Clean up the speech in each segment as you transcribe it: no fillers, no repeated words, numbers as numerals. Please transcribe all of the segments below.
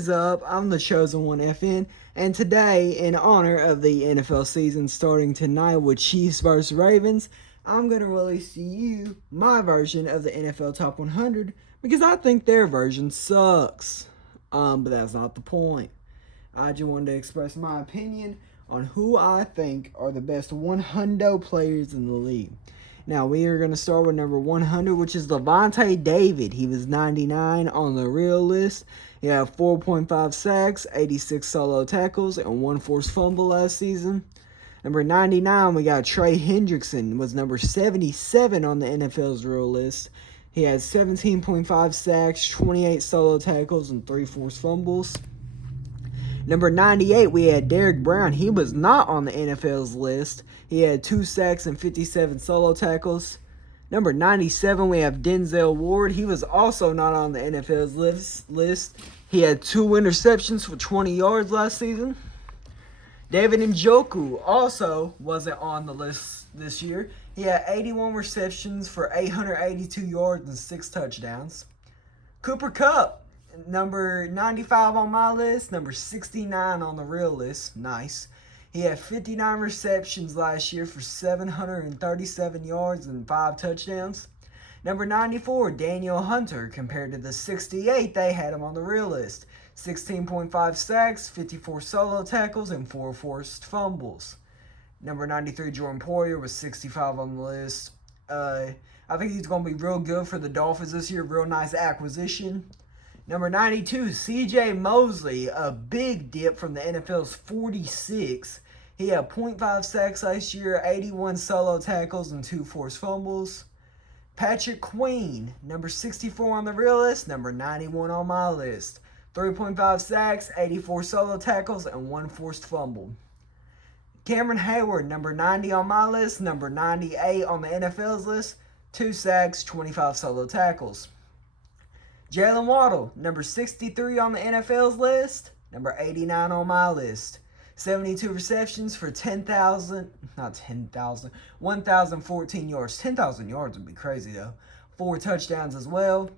What is up? I'm the Chosen One FN, and today, in honor of the NFL season starting tonight with Chiefs vs. Ravens, I'm going to release to you my version of the NFL Top 100 because I think their version sucks. But that's not the point. I just wanted to express my opinion on who I think are the best 100 players in the league. Now, we are going to start with number 100, which is Lavonte David. He was 99 on the real list. He had 4.5 sacks, 86 solo tackles, and 1 forced fumble last season. Number 99, we got Trey Hendrickson, was number 77 on the NFL's real list. He had 17.5 sacks, 28 solo tackles, and 3 forced fumbles. Number 98, we had Derrick Brown. He was not on the NFL's list. He had 2 sacks and 57 solo tackles. Number 97, we have Denzel Ward. He was also not on the NFL's list. He had 2 interceptions for 20 yards last season. David Njoku also wasn't on the list this year. He had 81 receptions for 882 yards and 6 touchdowns. Cooper Kupp, number 95 on my list, number 69 on the real list. Nice. He had 59 receptions last year for 737 yards and 5 touchdowns. Number 94, Daniel Hunter, compared to the 68 they had him on the real list. 16.5 sacks, 54 solo tackles, and 4 forced fumbles. Number 93, Jordan Poyer, was 65 on the list. I think he's going to be real good for the Dolphins this year. Real nice acquisition. Number 92, CJ Mosley, a big dip from the NFL's 46. He had 0.5 sacks last year, 81 solo tackles, and 2 forced fumbles. Patrick Queen, number 64 on the real list, number 91 on my list. 3.5 sacks, 84 solo tackles, and 1 forced fumble. Cameron Hayward, number 90 on my list, number 98 on the NFL's list. 2 sacks, 25 solo tackles. Jalen Waddle, number 63 on the NFL's list, number 89 on my list. 72 receptions for 1,014 yards. 10,000 yards would be crazy, though. 4 touchdowns as well.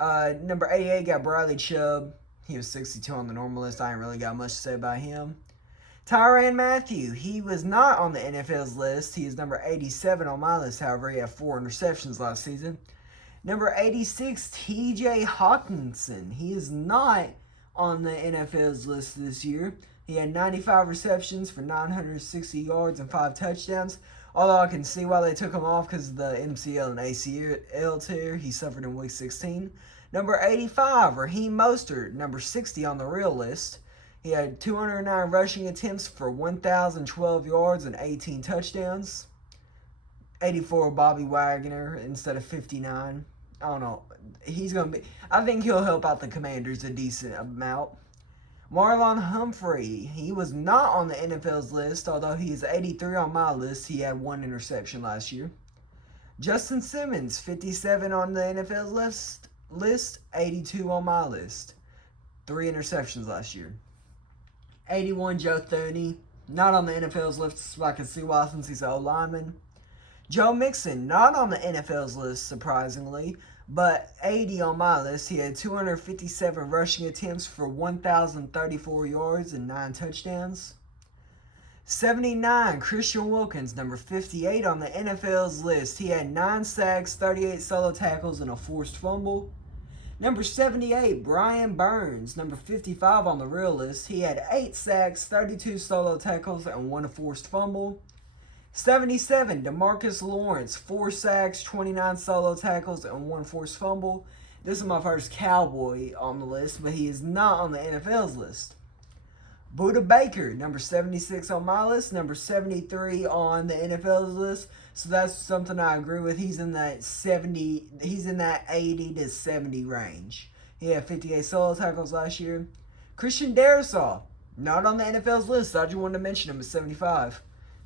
Number 88 got Bradley Chubb. He was 62 on the normal list. I ain't really got much to say about him. Tyrann Mathieu, he was not on the NFL's list. He is number 87 on my list. However, he had 4 interceptions last season. Number 86, TJ Hawkinson. He is not on the NFL's list this year. He had 95 receptions for 960 yards and 5 touchdowns. Although I can see why they took him off because of the MCL and ACL tear he suffered in Week 16. Number 85, Raheem Mostert, number 60 on the real list. He had 209 rushing attempts for 1,012 yards and 18 touchdowns. 84 Bobby Wagner instead of 59. I don't know. I think he'll help out the Commanders a decent amount. Marlon Humphrey, he was not on the NFL's list, although he is 83 on my list. He had 1 interception last year. Justin Simmons, 57 on the NFL's list, 82 on my list. 3 interceptions last year. 81 Joe Thuney, not on the NFL's list, so I can see why since he's an O-lineman. Joe Mixon, not on the NFL's list, surprisingly, but 80 on my list. He had 257 rushing attempts for 1,034 yards and 9 touchdowns. 79, Christian Wilkins, number 58 on the NFL's list. He had 9 sacks, 38 solo tackles, and a forced fumble. Number 78, Brian Burns, number 55 on the real list. He had 8 sacks, 32 solo tackles, and 1 forced fumble. 77, DeMarcus Lawrence, 4 sacks, 29 solo tackles, and 1 forced fumble. This is my first Cowboy on the list, but he is not on the NFL's list. Budda Baker, number 76 on my list, number 73 on the NFL's list. So that's something I agree with. He's in that 80 to 70 range. He had 58 solo tackles last year. Christian Darrisaw, not on the NFL's list. I just wanted to mention him at 75.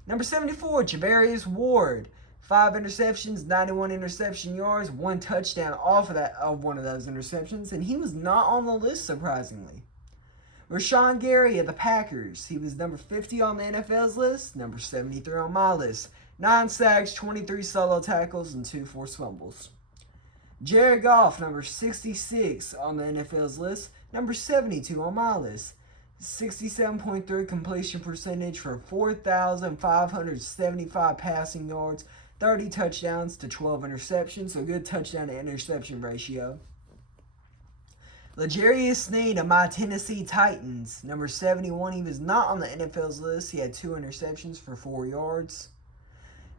Number 74, Javarius Ward. 5 interceptions, 91 interception yards, 1 touchdown off of one of those interceptions, and he was not on the list, surprisingly. Rashawn Gary of the Packers. He was number 50 on the NFL's list, number 73 on my list. 9 sacks, 23 solo tackles, and 2 forced fumbles. Jared Goff, number 66 on the NFL's list, Number 72 on my list, 67.3 completion percentage for 4,575 passing yards, 30 touchdowns to 12 interceptions, so good touchdown to interception ratio. L'Jarius Sneed of my Tennessee Titans, number 71. He was not on the NFL's list. He had 2 interceptions for 4 yards.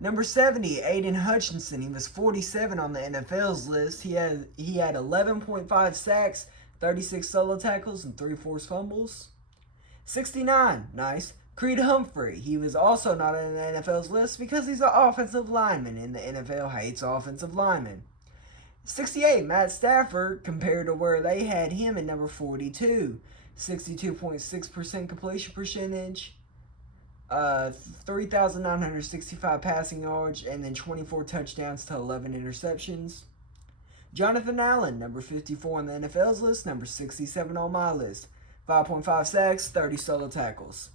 Number 70, Aiden Hutchinson. He was 47 on the NFL's list. He had 11.5 sacks, 36 solo tackles, and 3 forced fumbles. 69, nice, Creed Humphrey. He was also not on the NFL's list because he's an offensive lineman, and the NFL hates offensive linemen. 68, Matt Stafford, compared to where they had him at number 42. 62.6% completion percentage, 3,965 passing yards, and then 24 touchdowns to 11 interceptions. Jonathan Allen, number 54 on the NFL's list, number 67 on my list. 5.5 sacks, 30 solo tackles.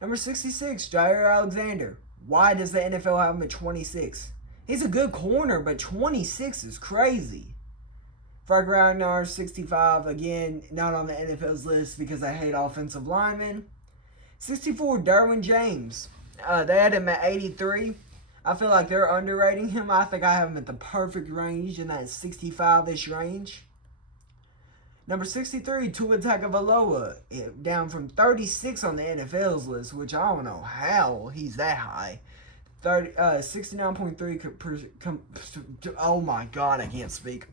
Number 66, Jair Alexander. Why does the NFL have him at 26? He's a good corner, but 26 is crazy. Frank Ragnar, 65, again, not on the NFL's list because I hate offensive linemen. 64, Derwin James. They had him at 83. I feel like they're underrating him. I think I have him at the perfect range, in that 65-ish range. Number 63, Tua Tagovailoa, down from 36 on the NFL's list, which I don't know how he's that high. 69.3 oh my god, I can't speak.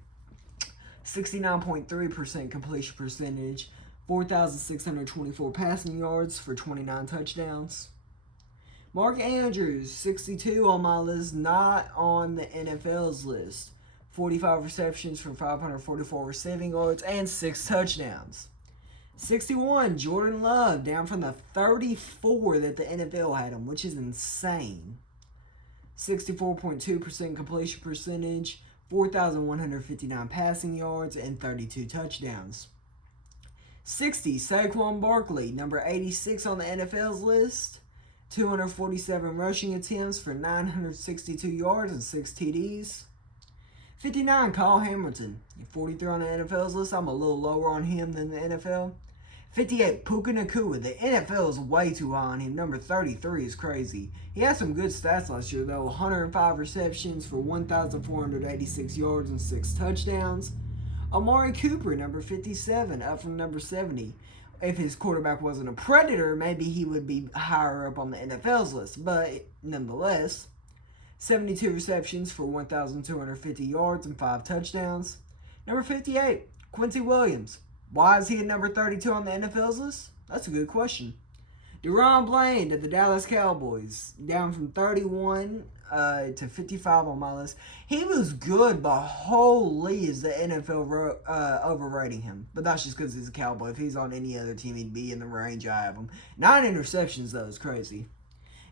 69.3% completion percentage, 4,624 passing yards for 29 touchdowns. Mark Andrews, 62 on my list, not on the NFL's list. 45 receptions for 544 receiving yards and 6 touchdowns. 61, Jordan Love, down from the 34 that the NFL had him, which is insane. 64.2% completion percentage, 4,159 passing yards, and 32 touchdowns. 60, Saquon Barkley, number 86 on the NFL's list. 247 rushing attempts for 962 yards and 6 TDs. 59, Kyle Hamilton, 43 on the NFL's list. I'm a little lower on him than the NFL. 58, Puka Nacua. The NFL is way too high on him. Number 33 is crazy. He had some good stats last year, though. 105 receptions for 1,486 yards and 6 touchdowns. Amari Cooper, number 57, up from number 70. If his quarterback wasn't a predator, maybe he would be higher up on the NFL's list. But nonetheless, 72 receptions for 1,250 yards and 5 touchdowns. Number 58, Quincy Williams. Why is he at number 32 on the NFL's list? That's a good question. DaRon Bland of the Dallas Cowboys, down from 31 to 55 on my list. He was good, but holy is the NFL overrating him. But that's just because he's a Cowboy. If he's on any other team, he'd be in the range I have him. 9 interceptions, though, is crazy.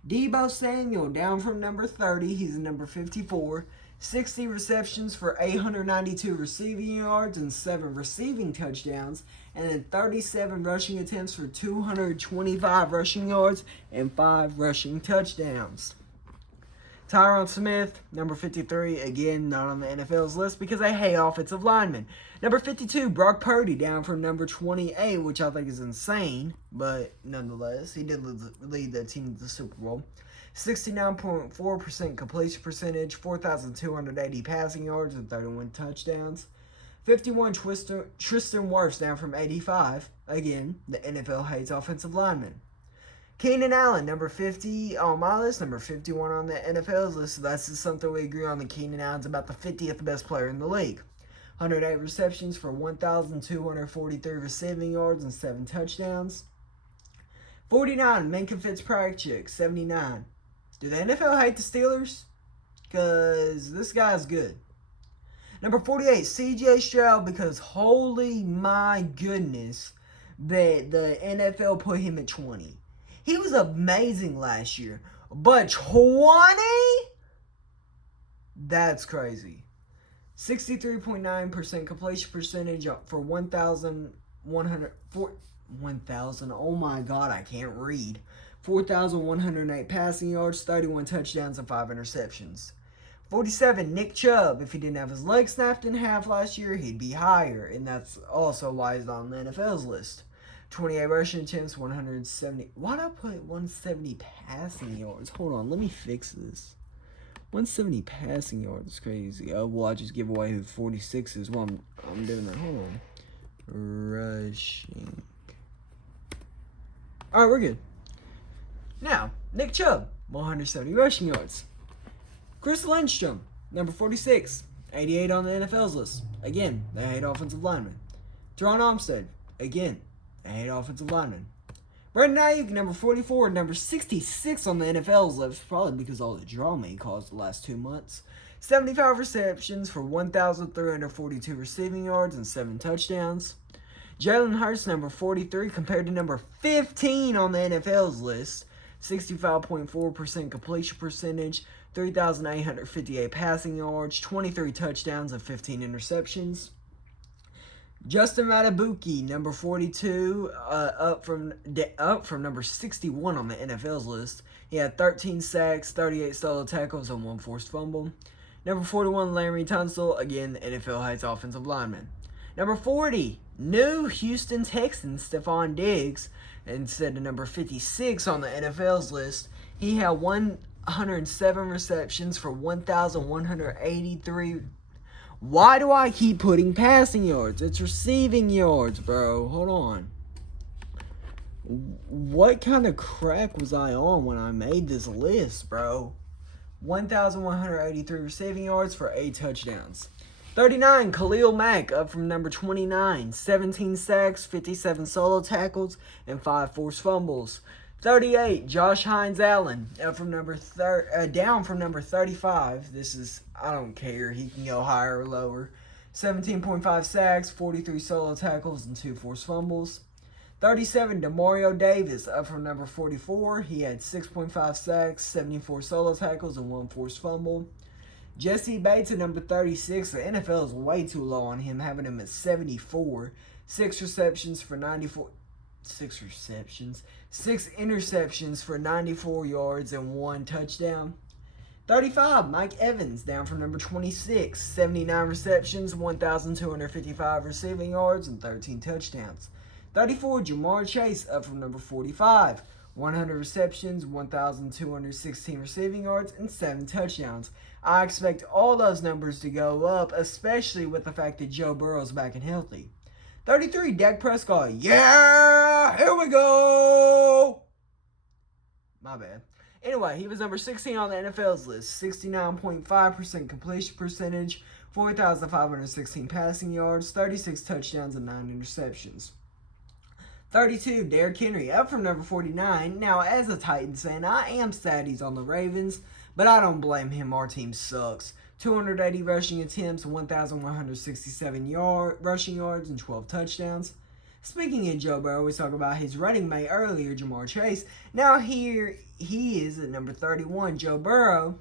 Deebo Samuel, down from number 30. He's number 54. 60 receptions for 892 receiving yards and 7 receiving touchdowns. And then 37 rushing attempts for 225 rushing yards and 5 rushing touchdowns. Tyron Smith, number 53, again, not on the NFL's list because I hate offensive linemen. Number 52, Brock Purdy, down from number 28, which I think is insane, but nonetheless, he did lead the team to the Super Bowl. 69.4% completion percentage, 4,280 passing yards, and 31 touchdowns. 51, Tristan Wirfs, down from 85. Again, the NFL hates offensive linemen. Keenan Allen, number 50 on my list, number 51 on the NFL's list. So that's just something we agree on. The Keenan Allen's about the 50th best player in the league. 108 receptions for 1,243 receiving yards and 7 touchdowns. 49, Minkah Fitzpatrick, 79. Do the NFL hate the Steelers? Because this guy's good. Number 48, CJ Stroud, because holy my goodness that the NFL put him at 20. He was amazing last year, but 20? That's crazy. 63.9% completion percentage for 1,000, oh my god, I can't read. 4,108 passing yards, 31 touchdowns, and 5 interceptions. 47, Nick Chubb. If he didn't have his leg snapped in half last year, he'd be higher, and that's also why he's on the NFL's list. 28 rushing attempts, 170. Why'd I put 170 passing yards? Hold on, let me fix this. 170 passing yards is crazy. Oh, well, I just give away who 46 is while I'm doing that. Hold on. Rushing. Alright, we're good. Now, Nick Chubb, 170 rushing yards. Chris Lindstrom, number 46, 88 on the NFL's list. Again, they hate offensive linemen. Teron Armstead, again, they hate offensive linemen. Brandon Ayuk, number 44, number 66 on the NFL's list, probably because all the drama he caused the last 2 months. 75 receptions for 1,342 receiving yards and 7 touchdowns. Jalen Hurts, number 43, compared to number 15 on the NFL's list. 65.4% completion percentage, 3,858 passing yards, 23 touchdowns, and 15 interceptions. Justin Madubuike, number 42, up from number 61 on the NFL's list. He had 13 sacks, 38 solo tackles, and 1 forced fumble. Number 41, Laremy Tunsil. Again, the NFL hates offensive linemen. Number 40, new Houston Texans, Stephon Diggs. Instead of number 56 on the NFL's list, he had 107 receptions for 1,183. Why do I keep putting passing yards? It's receiving yards, bro. Hold on. What kind of crack was I on when I made this list, bro? 1,183 receiving yards for 8 touchdowns. 39, Khalil Mack, up from number 29. 17 sacks, 57 solo tackles, and 5 forced fumbles. 38, Josh Hines Allen, up from down from number 35. This is, I don't care. He can go higher or lower. 17.5 sacks, 43 solo tackles, and 2 forced fumbles. 37, Demario Davis, up from number 44. He had 6.5 sacks, 74 solo tackles, and 1 forced fumble. Jesse Bates at number 36. The NFL is way too low on him, having him at 74. 6 receptions for 94. 6 receptions. 6 interceptions for 94 yards and 1 touchdown. 35, Mike Evans, down from number 26. 79 receptions, 1,255 receiving yards, and 13 touchdowns. 34, Jamar Chase, up from number 45. 100 receptions, 1,216 receiving yards, and 7 touchdowns. I expect all those numbers to go up, especially with the fact that Joe Burrow's back and healthy. 33, Dak Prescott. Yeah! Here we go! My bad. Anyway, he was number 16 on the NFL's list. 69.5% completion percentage, 4,516 passing yards, 36 touchdowns, and 9 interceptions. 32, Derrick Henry, up from number 49. Now, as a Titans fan, I am sad he's on the Ravens, but I don't blame him. Our team sucks. 280 rushing attempts, 1,167 rushing yards, and 12 touchdowns. Speaking of Joe Burrow, we talked about his running mate earlier, Jamar Chase. Now here he is at number 31, Joe Burrow,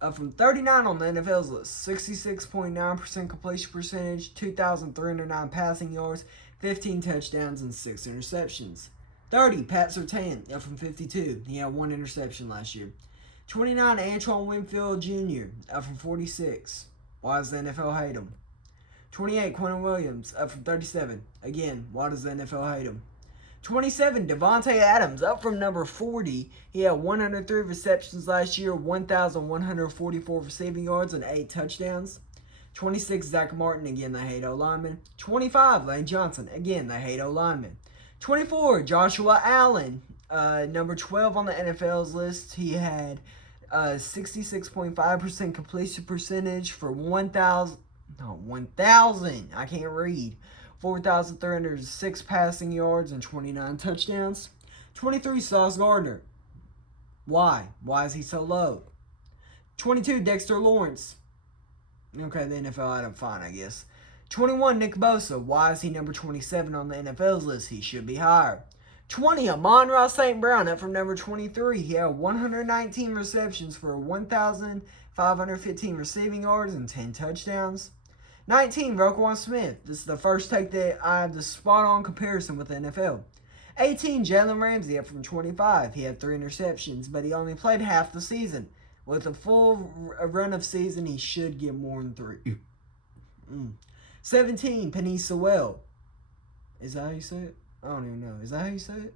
up from 39 on the NFL's list. 66.9% completion percentage, 2,309 passing yards, 15 touchdowns, and 6 interceptions. 30, Pat Surtain, up from 52. He had 1 interception last year. 29, Antoine Winfield Jr., up from 46. Why does the NFL hate him? 28, Quentin Williams, up from 37. Again, why does the NFL hate him? 27, Devontae Adams, up from number 40. He had 103 receptions last year, 1,144 receiving yards, and 8 touchdowns. 26, Zach Martin, again, they hate O-linemen. 25, Lane Johnson, again, they hate O-linemen. 24, Joshua Allen, number 12 on the NFL's list. He had 66.5% completion percentage for 4,306 passing yards and 29 touchdowns. 23, Sauce Gardner. Why? Why is he so low? 22, Dexter Lawrence. Okay, the NFL had him fine, I guess. 21, Nick Bosa. Why is he number 27 on the NFL's list? He should be higher. 20, Amon-Ra St. Brown, up from number 23. He had 119 receptions for 1,515 receiving yards and 10 touchdowns. 19, Roquan Smith. This is the first take that I have the spot-on comparison with the NFL. 18, Jalen Ramsey, up from 25. He had 3 interceptions, but he only played half the season. With a full run of season, he should get more than 3. 17, Penei Sewell. Is that how you say it? I don't even know. Is that how you say it?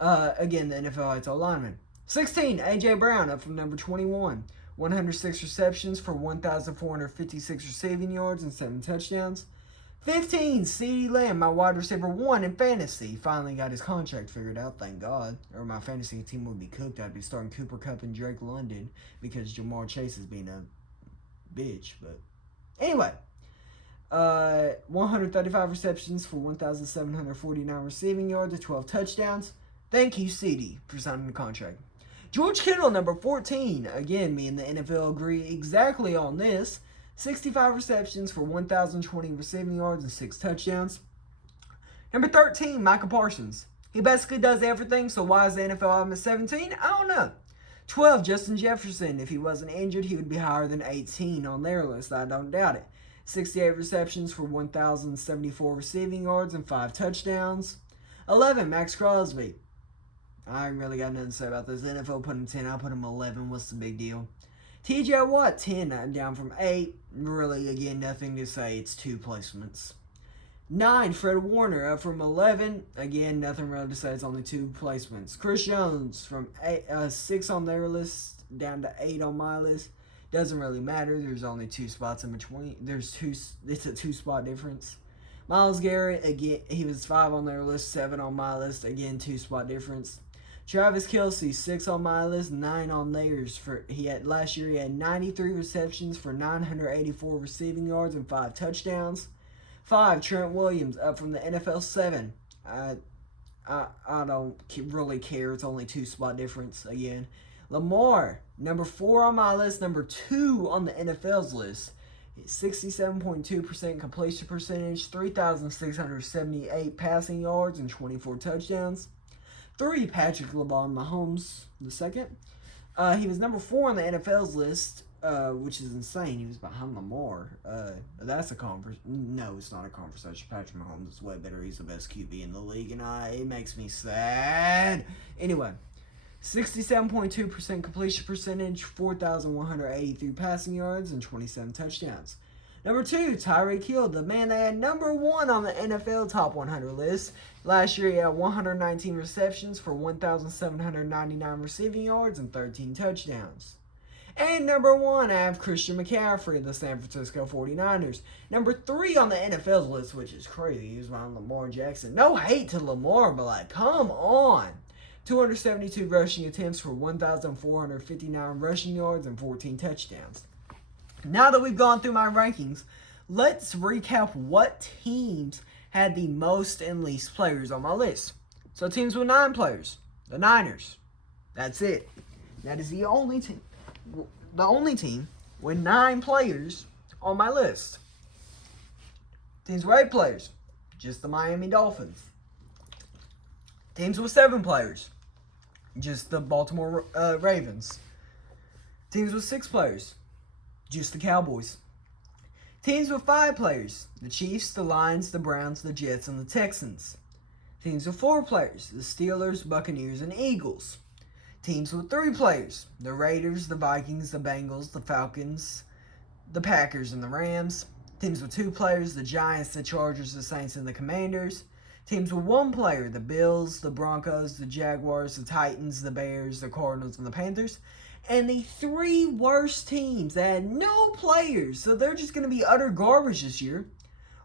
Again, the NFL ITL lineman. 16, A.J. Brown, up from number 21. 106 receptions for 1,456 receiving yards and 7 touchdowns. 15, CeeDee Lamb, my wide receiver 1 in fantasy. Finally got his contract figured out, thank God. Or my fantasy team would be cooked. I'd be starting Cooper Kupp and Drake London because Jamar Chase is being a bitch. But anyway, 135 receptions for 1,749 receiving yards and 12 touchdowns. Thank you, CeeDee, for signing the contract. George Kittle, number 14. Again, me and the NFL agree exactly on this. 65 receptions for 1,020 receiving yards and 6 touchdowns. Number 13, Micah Parsons. He basically does everything, so why is the NFL have him at 17? I don't know. 12, Justin Jefferson. If he wasn't injured, he would be higher than 18 on their list. I don't doubt it. 68 receptions for 1,074 receiving yards and 5 touchdowns. 11, Max Crosby. I ain't really got nothing to say about this. The NFL put him 10. I put him 11. What's the big deal? TJ Watt, 10, down from 8. Really, again, nothing to say. It's 2 placements. 9, Fred Warner, up from 11. Again, nothing really to say. It's only 2 placements. Chris Jones, from 6 on their list, down to 8 on my list. Doesn't really matter. There's only 2 spots in between. It's a 2-spot difference. Myles Garrett, again, he was 5 on their list, 7 on my list. Again, 2-spot difference. Travis Kelce, 6 on my list, 9 on theirs. Last year he had 93 receptions for 984 receiving yards and 5 touchdowns. 5, Trent Williams, up from the NFL 7. I don't really care. It's only 2-spot difference again. Lamar, number 4 on my list, number 2 on the NFL's list. 67.2% completion percentage, 3,678 passing yards and 24 touchdowns. 3, Patrick Mahomes II. He was number 4 on the NFL's list, which is insane. He was behind Lamar. That's a conversation. No, it's not a conversation. Patrick Mahomes is way better. He's the best QB in the league, and it makes me sad. Anyway, 67.2% completion percentage, 4,183 passing yards, and 27 touchdowns. Number 2, Tyreek Hill, the man they had number 1 on the NFL Top 100 list. Last year, he had 119 receptions for 1,799 receiving yards and 13 touchdowns. And number 1, I have Christian McCaffrey of the San Francisco 49ers. Number 3 on the NFL's list, which is crazy. He was behind Lamar Jackson. No hate to Lamar, but come on. 272 rushing attempts for 1,459 rushing yards and 14 touchdowns. Now that we've gone through my rankings, let's recap what teams had the most and least players on my list. So teams with 9 players, the Niners. That's it. That is the only team with 9 players on my list. Teams with 8 players, just the Miami Dolphins. Teams with 7 players, just the Baltimore Ravens. Teams with 6 players, just the Cowboys. Teams with 5 players, the Chiefs, the Lions, the Browns, the Jets, and the Texans. Teams with 4 players, the Steelers, Buccaneers, and Eagles. Teams with 3 players, the Raiders, the Vikings, the Bengals, the Falcons, the Packers, and the Rams. Teams with 2 players, the Giants, the Chargers, the Saints, and the Commanders. Teams with 1 player, the Bills, the Broncos, the Jaguars, the Titans, the Bears, the Cardinals, and the Panthers. And the 3 worst teams that had no players, so they're just going to be utter garbage this year,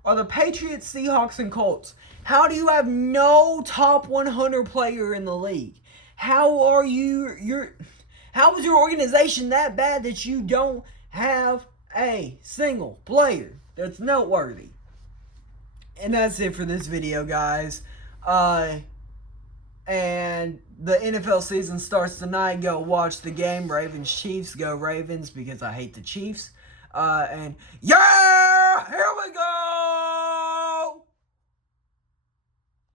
are the Patriots, Seahawks, and Colts. How do you have no top 100 player in the league? How is your organization that bad that you don't have a single player that's noteworthy? And that's it for this video, guys. And the NFL season starts tonight. Go watch the game. Ravens-Chiefs. Go Ravens, because I hate the Chiefs. And yeah!